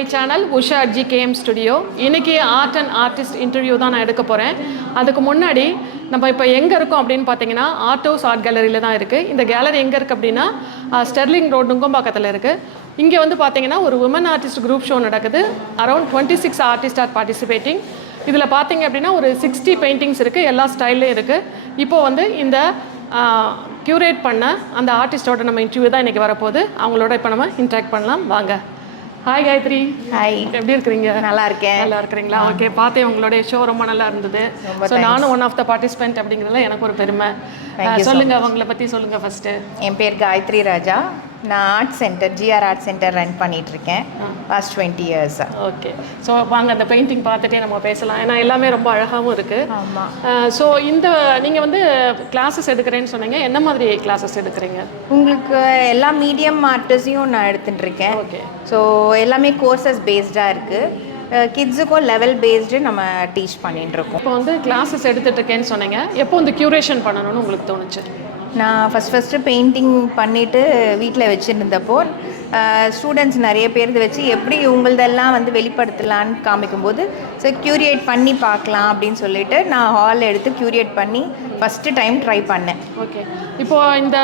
My channel Usha GKM studio. இன்றைக்கி art and artist interview தான் நான் எடுக்க போகிறேன். அதுக்கு முன்னாடி நம்ம இப்போ எங்கே இருக்கோம் அப்படின்னு பார்த்தீங்கன்னா ஆர்ட் ஆர்ட் கேலரியில் தான் இருக்குது. இந்த கேலரி எங்கே இருக்குது அப்படின்னா ஸ்டெர்லிங் ரோட் நுங்கம்பாக்கத்தில் இருக்குது. இங்கே வந்து பார்த்தீங்கன்னா ஒரு உமன் ஆர்டிஸ்ட் குரூப் ஷோ நடக்குது. Around 26 artist R participating. இதில் பார்த்தீங்க அப்படின்னா ஒரு 60 பெயிண்டிங்ஸ் இருக்குது, எல்லா ஸ்டைல்லையும் இருக்குது. இப்போது வந்து இந்த க்யூரேட் பண்ண அந்த ஆர்டிஸ்டோட நம்ம இன்டர்வியூ தான் இன்றைக்கி வரப்போகுது. அவங்களோட இப்போ நம்ம இன்ட்ராக்ட் பண்ணலாம் வாங்க. ஹாய் காயத்ரி. ஹாய், எப்படி இருக்கிறீங்க? நல்லா இருக்கேன். நல்லா இருக்கிறீங்களா? ஓகே, பார்த்தேன் உங்களுடைய ஷோ ரொம்ப நல்லா இருந்தது. ஸோ நானும் ஒன் ஆஃப் த பார்ட்டிசிபென்ட் அப்படிங்கிறதுல எனக்கு ஒரு பெருமை. சொல்லுங்கள், அவங்கள பற்றி சொல்லுங்கள் ஃபஸ்ட்டு. என் பேர் காயத்ரி ராஜா. நான் art centre GR art centre run பண்ணிகிட்ருக்கேன் பாஸ்ட் 20 years. ஓகே, ஸோ வாங்க அந்த பெயிண்டிங் பார்த்துட்டே நம்ம பேசலாம். ஏன்னா எல்லாமே ரொம்ப அழகாகவும் இருக்குது. ஆமாம். ஸோ இந்த நீங்கள் வந்து கிளாஸஸ் எடுக்கிறேன்னு சொன்னீங்க. என்ன மாதிரி கிளாஸஸ் எடுக்கிறீங்க? உங்களுக்கு எல்லா மீடியம் ஆர்டிஸ்டையும் நான் எடுத்துட்டுருக்கேன். ஓகே, ஸோ எல்லாமே கோர்சஸ் பேஸ்டாக இருக்குது. கிட்ஸுக்கும் லெவல் பேஸ்டு நம்ம டீச் பண்ணிட்டுருக்கோம். இப்போ வந்து கிளாஸஸ் எடுத்துகிட்ருக்கேன்னு சொன்னீங்க. எப்போ வந்து க்யூரேஷன் பண்ணணும்னு உங்களுக்கு தோணுச்சு? நான் ஃபஸ்ட்டு பெயிண்டிங் பண்ணிவிட்டு வீட்டில் வச்சுருந்தப்போ ஸ்டூடெண்ட்ஸ் நிறைய பேர் வச்சு எப்படி உங்களதெல்லாம் வந்து வெளிப்படுத்தலான்னு காமிக்கும்போது ஸோ க்யூரியேட் பண்ணி பார்க்கலாம் அப்படின்னு சொல்லிட்டு நான் ஹால் எடுத்து க்யூரியேட் பண்ணி ஃபஸ்ட்டு டைம் ட்ரை பண்ணேன். ஓகே, இப்போது இந்த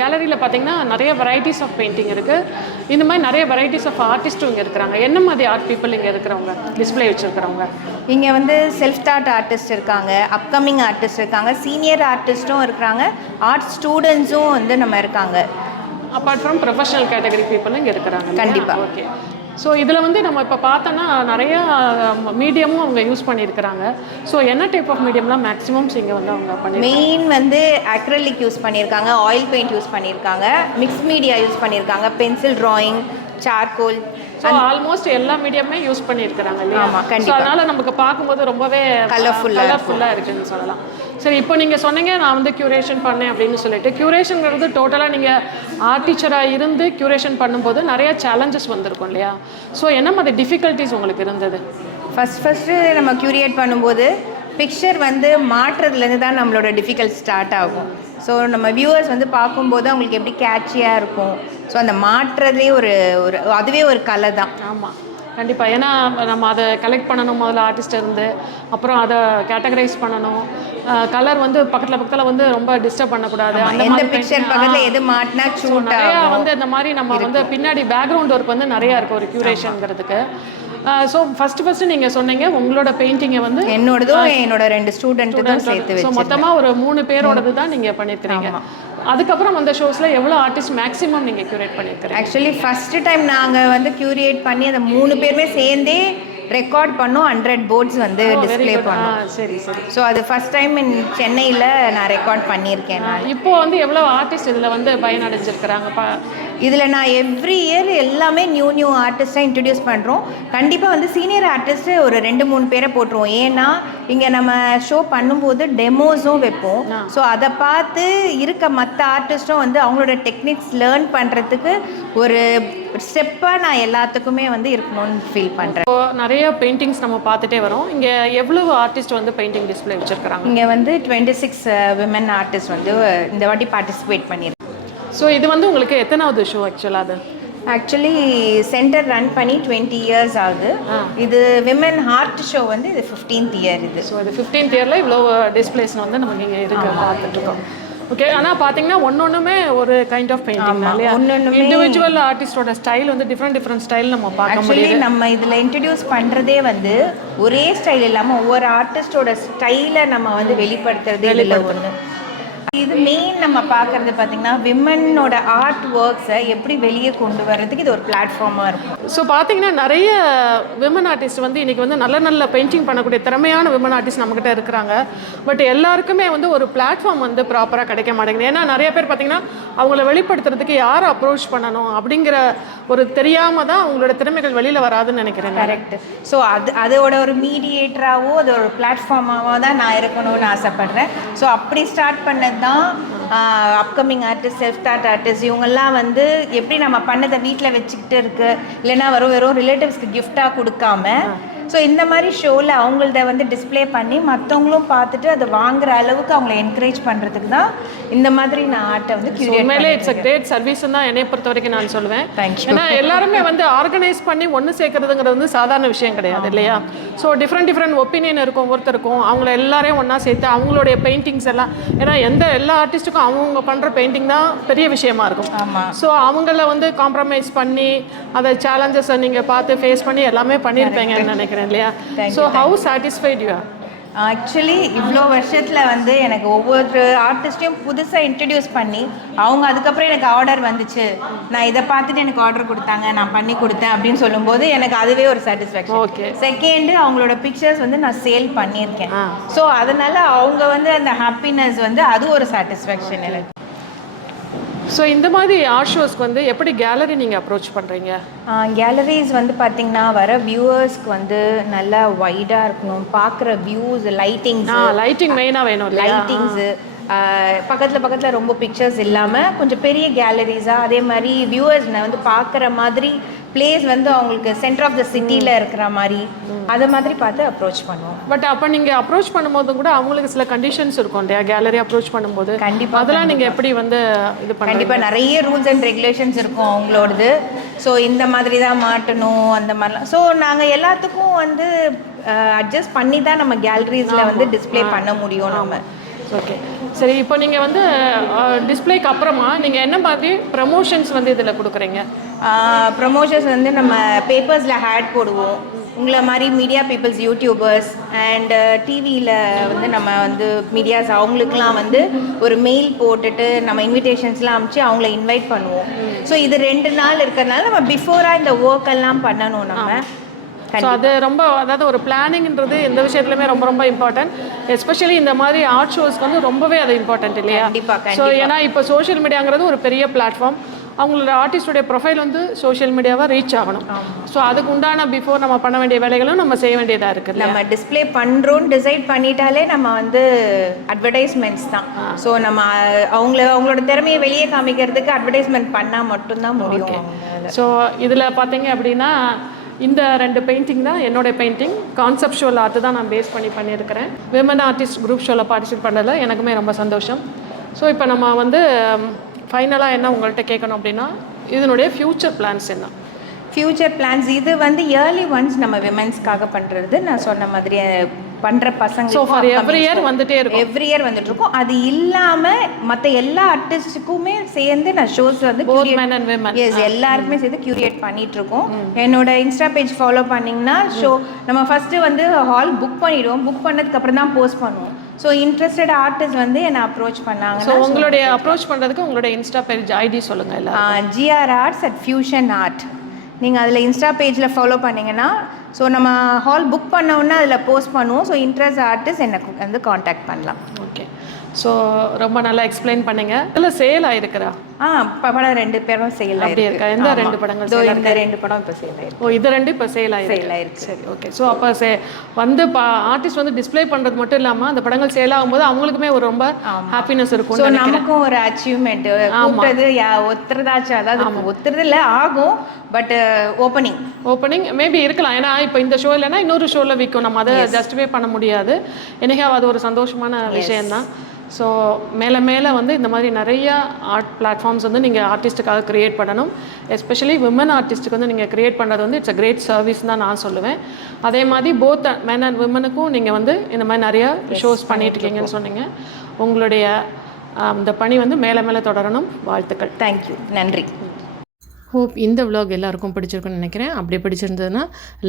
கேலரியில் பார்த்தீங்கன்னா நிறைய வெரைட்டிஸ் ஆஃப் பெயிண்டிங் இருக்குது. இந்த மாதிரி நிறைய வெரைட்டிஸ் ஆஃப் ஆர்டிஸ்ட்டும் இங்கே இருக்கிறாங்க. என்ன மாதிரி ஆர்ட் பீப்புள் இங்கே இருக்கிறவங்க, டிஸ்பிளே வச்சுருக்கிறவங்க? இங்கே வந்து செல்ஃப் ஸ்டார்ட் ஆர்டிஸ்ட் இருக்காங்க, அப்கமிங் ஆர்டிஸ்ட் இருக்காங்க, சீனியர் ஆர்டிஸ்ட்டும் இருக்கிறாங்க, ஆர்ட் ஸ்டூடெண்ட்ஸும் வந்து நம்ம இருக்காங்க. அப்பார்ட் ஃப்ரம் ப்ரொஃபஷனல் கேட்டகரி பீப்புளும் இங்கே இருக்கிறாங்க. கண்டிப்பாக. ஓகே, ஸோ இதில் வந்து நம்ம இப்போ பார்த்தோன்னா நிறையா மீடியமும் அவங்க யூஸ் பண்ணியிருக்கிறாங்க. ஸோ என்ன டைப் ஆஃப் மீடியம்லாம் மேக்ஸிமம்ஸ் இங்கே வந்து அவங்க பண்ணி மெயின் வந்து அக்ரலிக் யூஸ் பண்ணியிருக்காங்க, ஆயில் பெயிண்ட் யூஸ் பண்ணியிருக்காங்க, மிக்ஸ் மீடியா யூஸ் பண்ணியிருக்காங்க, pencil drawing, charcoal. So almost எல்லா மீடியமே யூஸ் பண்ணியிருக்கிறாங்க இல்லையா? ஆமாம், கண்டிப்பாக. அதனால் நமக்கு பார்க்கும்போது ரொம்பவே கலர்ஃபுல்லாக இருக்குதுன்னு சொல்லலாம். சரி, இப்போ நீங்கள் சொன்னீங்க நான் வந்து க்யூரேஷன் பண்ணேன் அப்படின்னு சொல்லிட்டு. க்யூரேஷனுங்கிறது டோட்டலாக நீங்கள் ஆர்ட் டீச்சராக இருந்து க்யூரேஷன் பண்ணும்போது நிறைய சேலஞ்சஸ் வந்திருக்கும் இல்லையா? ஸோ என்ன மாதிரி டிஃபிகல்ட்டிஸ் உங்களுக்கு இருந்தது? ஃபஸ்ட்டு நம்ம க்யூரியேட் பண்ணும்போது பிக்சர் வந்து மாற்றுறதுலேருந்து தான் நம்மளோட டிஃபிகல்ட் ஸ்டார்ட் ஆகும். ஸோ நம்ம வியூவர்ஸ் வந்து பார்க்கும்போது அவங்களுக்கு எப்படி கேட்சியாக இருக்கும். ஸோ அந்த மாற்றுறதே ஒரு அதுவே ஒரு கலை தான். ஆமாம், கண்டிப்பாக. ஏன்னா நம்ம அதை கலெக்ட் பண்ணணும் முதல்ல ஆர்டிஸ்ட் இருந்து, அப்புறம் அதை கேட்டகரைஸ் பண்ணணும். கலர் வந்து பக்கத்தில் வந்து ரொம்ப டிஸ்டர்ப் பண்ணக்கூடாது. எந்த பிக்சர் பக்கத்தில் எது மாட்டினா நிறையா வந்து இந்த மாதிரி நம்ம வந்து பின்னாடி பேக்ரவுண்ட் ஒர்க் வந்து நிறையா இருக்குது ஒரு க்யூரேஷனுங்கிறதுக்கு. ஸோ ஃபஸ்ட்டு நீங்கள் சொன்னீங்க உங்களோட பெயிண்டிங்கை வந்து என்னோட 2 ஸ்டூடெண்ட்டு தான் சேர்த்து. ஸோ மொத்தமாக ஒரு 3 பேரோடது தான் நீங்கள் பண்ணியிருக்கிறீங்க. அதுக்கப்புறம் அந்த ஷோஸில் எவ்வளோ ஆர்டிஸ்ட் மேக்ஸிமம் நீங்கள் க்யூரேட் பண்ணியிருக்கிறீங்க? ஆக்சுவலி ஃபஸ்ட்டு டைம் நாங்கள் வந்து க்யூரியேட் பண்ணி அந்த 3 பேருமே சேர்ந்தே ரெக்கார்ட் பண்ணோம். 100 போர்ட்ஸ் வந்து டிஸ்பிளே பண்ணோம். சரி. ஸோ அது ஃபஸ்ட் டைம் சென்னையில் நான் ரெக்கார்ட் பண்ணியிருக்கேன். இப்போ வந்து எவ்வளோ ஆர்டிஸ்ட் இதில் வந்து பயனடைஞ்சிருக்கிறாங்கப்பா? இதில் நான் எவ்ரி இயர் எல்லாமே நியூ ஆர்டிஸ்ட்டாக இன்ட்ரடியூஸ் பண்ணுறோம். கண்டிப்பாக வந்து சீனியர் ஆர்டிஸ்ட்டு ஒரு 2-3 பேரை போட்டுருவோம். ஏன்னா இங்கே நம்ம ஷோ பண்ணும்போது டெமோஸும் வைப்போம். ஸோ அதை பார்த்து இருக்க மற்ற ஆர்டிஸ்ட்டும் வந்து அவங்களோட டெக்னிக்ஸ் லேர்ன் பண்ணுறதுக்கு ஒரு ஸ்டெப்பாக நான் எல்லாத்துக்குமே வந்து இருக்கணும்னு ஃபீல் பண்ணுறேன். இப்போ நிறைய பெயிண்டிங்ஸ் நம்ம பார்த்துட்டே வரோம். இங்கே எவ்வளோ ஆர்டிஸ்ட் வந்து பெயிண்டிங் டிஸ்பிளே வச்சுருக்கிறாங்க? இங்கே வந்து 26 விமன் ஆர்டிஸ்ட் வந்து இந்த வாட்டி பார்ட்டிசிபேட் பண்ணியிருக்கேன். ஸோ இது வந்து உங்களுக்கு எத்தனாவது ஷோ ஆக்சுவலாக? அது ஆக்சுவலி சென்டர் ரன் பண்ணி 20 years ஆகுது. இது விமன் ஆர்ட் ஷோ வந்து இது 15th year இது. ஸோ இது 15th yearல இவ்வளோ டிஸ்பிளேஸ் வந்து நமக்கு இங்கே இருக்க பார்த்துட்ருக்கோம். ஓகே, ஆனால் பார்த்தீங்கன்னா ஒன்னொன்றுமே ஒரு கைண்ட் ஆஃப் பெயிண்டிங் இல்லையா? இண்டிவிஜுவல் ஆர்டிஸ்டோட ஸ்டைல் வந்து டிஃப்ரெண்ட் ஸ்டைல் நம்ம பார்க்க முடியுது. நம்ம இதில் இன்ட்ரடியூஸ் பண்ணுறதே வந்து ஒரே ஸ்டைல் இல்லாமல் ஒவ்வொரு ஆர்டிஸ்டோட ஸ்டைலை நம்ம வந்து வெளிப்படுத்துறதே இல்லை ஒன்று. இது மெயின் நம்ம பார்க்குறது பார்த்திங்கன்னா விமனோட ஆர்ட் ஒர்க்ஸை எப்படி வெளியே கொண்டு வர்றதுக்கு இது ஒரு பிளாட்ஃபார்மாக இருக்கும். ஸோ பார்த்தீங்கன்னா நிறைய விமன் ஆர்டிஸ்ட் வந்து இன்றைக்கி வந்து நல்ல பெயிண்டிங் பண்ணக்கூடிய திறமையான விமன் ஆர்டிஸ்ட் நம்மக்கிட்ட இருக்கிறாங்க. பட் எல்லாருக்குமே வந்து ஒரு பிளாட்ஃபார்ம் வந்து ப்ராப்பராக கிடைக்க மாட்டேங்குது. ஏன்னா நிறைய பேர் பார்த்திங்கன்னா அவங்கள வெளிப்படுத்துறதுக்கு யாரை அப்ரோச் பண்ணணும் அப்படிங்கிற ஒரு தெரியாமல் தான் அவங்களோட திறமைகள் வெளியில் வராதுன்னு நினைக்கிறேன். கரெக்ட். ஸோ அதோட ஒரு மீடியேட்டராகவோ அது ஒரு பிளாட்ஃபார்மாகவோ தான் நான் இருக்கணும்னு ஆசைப்பட்றேன். ஸோ அப்படி ஸ்டார்ட் பண்ணது தான் upcoming artist, self start artist இவங்கெல்லாம் வந்து எப்படி நம்ம பண்ணதை வீட்டில் வச்சுக்கிட்டு இருக்கு இல்லைன்னா வெறும் ரிலேட்டிவ்ஸ்க்கு கிஃப்டாக கொடுக்காம ஸோ இந்த மாதிரி ஷோவில் அவங்கள்ட்ட வந்து டிஸ்ப்ளே பண்ணி மற்றவங்களும் பார்த்துட்டு அதை வாங்குற அளவுக்கு அவங்கள என்கரேஜ் பண்ணுறதுக்கு தான் இந்த மாதிரி நான் ஆர்ட்டை வந்து உண்மையிலே இட்ஸ் அ கிரேட் சர்வீஸ் தான் என்னை பொறுத்த வரைக்கும் நான் சொல்லுவேன். ஏன்னா எல்லாருமே வந்து ஆர்கனைஸ் பண்ணி ஒன்று சேர்க்கறதுங்கிறது வந்து சாதாரண விஷயம் கிடையாது இல்லையா? ஸோ டிஃப்ரெண்ட் ஒப்பீனியன் இருக்கும் ஒருத்தருக்கும், அவங்கள எல்லாரையும் ஒன்றா சேர்த்து அவங்களுடைய பெயிண்டிங்ஸ் எல்லாம், ஏன்னா எல்லா ஆர்டிஸ்ட்டுக்கும் அவங்க பண்ணுற பெயிண்டிங் தான் பெரிய விஷயமா இருக்கும். ஸோ அவங்கள வந்து காம்ப்ரமைஸ் பண்ணி அதை சேலஞ்சஸை நீங்கள் பார்த்து ஃபேஸ் பண்ணி எல்லாமே பண்ணியிருப்பீங்கன்னு நினைக்கிறேன் இல்லையா? So how satisfied you are? Actually இவ்வளோ வருஷத்தில் வந்து எனக்கு ஒவ்வொரு ஆர்டிஸ்ட்டையும் புதுசாக இன்ட்ரடியூஸ் பண்ணி அவங்க அதுக்கப்புறம் எனக்கு ஆர்டர் வந்துச்சு, நான் இதை பார்த்துட்டு எனக்கு ஆர்டர் கொடுத்தாங்க, நான் பண்ணி கொடுத்தேன் அப்படின்னு சொல்லும்போது எனக்கு அதுவே ஒரு சாட்டிஸ்ஃபேக்ஷன். ஓகே. செகண்டு அவங்களோட பிக்சர்ஸ் வந்து நான் சேல் பண்ணியிருக்கேன். ஸோ அதனால் அவங்க வந்து அந்த ஹாப்பினஸ் வந்து அது ஒரு சாட்டிஸ்ஃபேக்ஷன் எனக்கு. ஸோ இந்த மாதிரி ஆர்ட் ஷோஸ்க்கு வந்து எப்படி கேலரி நீங்கள் அப்ரோச் பண்ணுறீங்க? கேலரிஸ் வந்து பார்த்திங்கன்னா வர வியூவர்ஸ்க்கு வந்து நல்லா வைடாக இருக்கணும், பார்க்குற வியூஸ், லைட்டிங் மெயினாக வேணும், லைட்டிங்ஸு பக்கத்தில் ரொம்ப பிக்சர்ஸ் இல்லாமல் கொஞ்சம் பெரிய கேலரிஸாக, அதே மாதிரி வியூவர்ஸ் வந்து பார்க்குற மாதிரி பிளேஸ் வந்து அவங்களுக்கு சென்டர் ஆஃப் த சிட்டியில் இருக்கிற மாதிரி அதை மாதிரி பார்த்து அப்ரோச் பண்ணுவோம். பட் அப்போ நீங்கள் அப்ரோச் பண்ணும்போது கூட அவங்களுக்கு சில கண்டிஷன்ஸ் இருக்கும் இல்லையா கேலரி அப்ரோச் பண்ணும்போது? கண்டிப்பாக அதெல்லாம் நீங்கள் எப்படி வந்து இது பண்ண? கண்டிப்பாக நிறைய ரூல்ஸ் அண்ட் ரெகுலேஷன்ஸ் இருக்கும் அவங்களோடது. ஸோ இந்த மாதிரி தான் மாட்டணும் அந்த மாதிரிலாம். ஸோ நாங்கள் எல்லாத்துக்கும் வந்து அட்ஜஸ்ட் பண்ணி தான் நம்ம கேலரிஸில் வந்து டிஸ்பிளே பண்ண முடியும் நம்ம. ஓகே, சரி. இப்போ நீங்கள் வந்து டிஸ்பிளேக்கு அப்புறமா நீங்கள் என்ன மாதிரி ப்ரமோஷன்ஸ் வந்து இதில் கொடுக்குறீங்க? ப்ரமோஷன்ஸ் வந்து நம்ம பேப்பர்ஸில் ஆட் போடுவோம், உங்களை மாதிரி மீடியா பீப்புள்ஸ், யூடியூபர்ஸ் அண்ட் டிவியில் வந்து நம்ம வந்து மீடியாஸ் அவங்களுக்குலாம் வந்து ஒரு மெயில் போட்டுட்டு நம்ம இன்விடேஷன்ஸ்லாம் அனுப்பிச்சு அவங்கள இன்வைட் பண்ணுவோம். ஸோ இது 2 நாள் இருக்கிறதுனால நம்ம பிஃபோராக இந்த ஒர்க் எல்லாம் பண்ணணும் நம்ம. ஸோ அது ரொம்ப, அதாவது ஒரு பிளானிங்ன்றது எந்த விஷயத்துலையுமே ரொம்ப இம்பார்ட்டன்ட். எஸ்பெஷலி இந்த மாதிரி ஆர்ட் ஷோஸ்க்கு வந்து ரொம்பவே அது இம்பார்ட்டன்ட் இல்லையா? ஸோ ஏன்னா இப்போ சோஷியல் மீடியாங்கிறது ஒரு பெரிய பிளாட்ஃபார்ம். அவங்களோட ஆர்டிஸ்டோடைய ப்ரொஃபைல் வந்து சோஷியல் மீடியாவாக ரீச் ஆகணும். ஸோ அதுக்கு உண்டான பிஃபோர் நம்ம பண்ண வேண்டிய வேலைகளும் நம்ம செய்ய வேண்டியதாக இருக்குது. நம்ம டிஸ்பிளே பண்ணுறோன்னு டிசைட் பண்ணிட்டாலே நம்ம வந்து அட்வர்டைஸ்மெண்ட்ஸ் தான். ஸோ நம்ம அவங்களோட திறமையை வெளியே காமிக்கிறதுக்கு அட்வர்டைஸ்மெண்ட் பண்ணால் மட்டும்தான் முடியும். ஸோ இதில் பார்த்தீங்க அப்படின்னா இந்த 2 பெயிண்டிங் தான் என்னோட பெயிண்டிங். கான்செப்சுவல் ஆர்ட் தான் நான் பேஸ் பண்ணி பண்ணியிருக்கிறேன். விமன் ஆர்டிஸ்ட் குரூப் ஷோவில் பார்ட்டிசிபேட் பண்ணதில் எனக்குமே ரொம்ப சந்தோஷம். ஸோ இப்போ நம்ம வந்து ஃபைனலாக என்ன உங்கள்கிட்ட கேட்கணும் அப்படின்னா, இதனுடைய ஃப்யூச்சர் பிளான்ஸ் என்ன? ஃப்யூச்சர் பிளான்ஸ் இது வந்து இயர்லி ஒன்ஸ் நம்ம விமென்ஸ்க்காக பண்ணுறது. நான் சொன்ன மாதிரி பண்ணுற பசங்க ஸோ ஃபார் எவ்ரி இயர் வந்துட்டே இருக்கும், எவ்ரி இயர் வந்துட்டு இருக்கும். அது இல்லாமல் மற்ற எல்லா ஆர்டிஸ்ட்டுக்குமே சேர்ந்து நான் ஷோஸ் வந்து எல்லாருக்குமே சேர்ந்து கியூரியேட் பண்ணிட்டு இருக்கோம். என்னோட இன்ஸ்டா பேஜ் ஃபாலோ பண்ணிங்கன்னா ஷோ நம்ம ஃபஸ்ட்டு வந்து ஹால் புக் பண்ணிவிடுவோம். புக் பண்ணதுக்கப்புறம் தான் போஸ்ட் பண்ணுவோம். ஸோ இன்ட்ரெஸ்டட் ஆர்டிஸ்ட் வந்து என்னை அப்ரோச் பண்ணாங்க. ஸோ உங்களுடைய அப்ரோச் பண்ணுறதுக்கு உங்களுடைய இன்ஸ்டா பேஜ் ஐடி சொல்லுங்கள். இல்லை, GRArts@FusionArt. நீங்கள் அதில் இன்ஸ்டா பேஜில் ஃபாலோ பண்ணிங்கன்னா ஸோ நம்ம ஹால் புக் பண்ணோன்னா அதில் போஸ்ட் பண்ணுவோம். ஸோ இன்ட்ரெஸ்ட் ஆர்டிஸ்ட் எனக்கு வந்து காண்டாக்ட் பண்ணலாம். ஓகே, ஸோ ரொம்ப நல்லா எக்ஸ்பிளைன் பண்ணுங்க. இதில் சேல் ஆகிருக்கிறா? படம் 2 பேரும் சேல் ஆகிருக்கா? எந்த 2 படங்கள்? இந்த 2 படம் இப்போ சேல் ஆகிருக்கு. இது 2 இப்போ சேல் ஆகிருக்கு. சரி, ஓகே. ஸோ அப்போ வந்து ஆர்டிஸ்ட் வந்து டிஸ்பிளே பண்ணுறது மட்டும் இல்லாமல் அந்த படங்கள் சேல் ஆகும்போது அவங்களுக்குமே ஒரு ரொம்ப ஹாப்பினஸ் இருக்கும். ஸோ நமக்கும் ஒரு அச்சீவ்மெண்ட். கூப்பிட்டது ஒத்துறதாச்சு, அதாவது ஒத்துறது இல்லை ஆகும், பட் ஓப்பனிங் மேபி இருக்கலாம். ஏன்னா இப்போ இந்த ஷோ இல்லைன்னா இன்னொரு ஷோவில் விற்கும், நம்ம அதை ஜஸ்டிஃபை பண்ண முடியாது. என்னைக்காவது அது ஒரு சந்தோஷமான விஷயம்தான். ஸோ மேலே வந்து இந்த மாதிரி நிறைய ஆர்ட் பிளாட்ஃபார்ம்ஸ் வந்து நீங்கள் ஆர்டிஸ்ட்டுக்காக க்ரியேட் பண்ணணும். எஸ்பெஷலி விமன் ஆர்டிஸ்ட்டுக்கு வந்து நீங்கள் க்ரியேட் பண்ணுறது வந்து இட்ஸ் அ கிரேட் சர்வீஸ் தான் நான் சொல்லுவேன். அதே மாதிரி போத் மென் அண்ட் விமனுக்கும் நீங்கள் வந்து இந்த மாதிரி நிறைய ஷோஸ் பண்ணிகிட்ருக்கீங்கன்னு சொன்னீங்க. உங்களுடைய இந்த பணி வந்து மேலே தொடரணும். வாழ்த்துக்கள். தேங்க்யூ, நன்றி. ஹோப் இந்த விலாக் எல்லாருக்கும் பிடிச்சிருக்குன்னு நினைக்கிறேன். அப்படி பிடிச்சிருந்ததுன்னா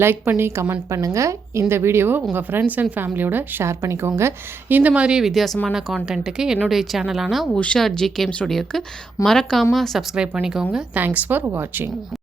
லைக் பண்ணி கமெண்ட் பண்ணுங்கள். இந்த வீடியோவை உங்கள் ஃப்ரெண்ட்ஸ் அண்ட் ஃபேமிலியோட ஷேர் பண்ணிக்கோங்க. இந்த மாதிரி வித்தியாசமான கான்டென்ட்டுக்கு என்னுடைய சேனலான உஷா GKM ஸ்டுடியோக்கு மறக்காமல் சப்ஸ்கிரைப் பண்ணிக்கோங்க. தேங்க்ஸ் ஃபார் வாட்சிங்.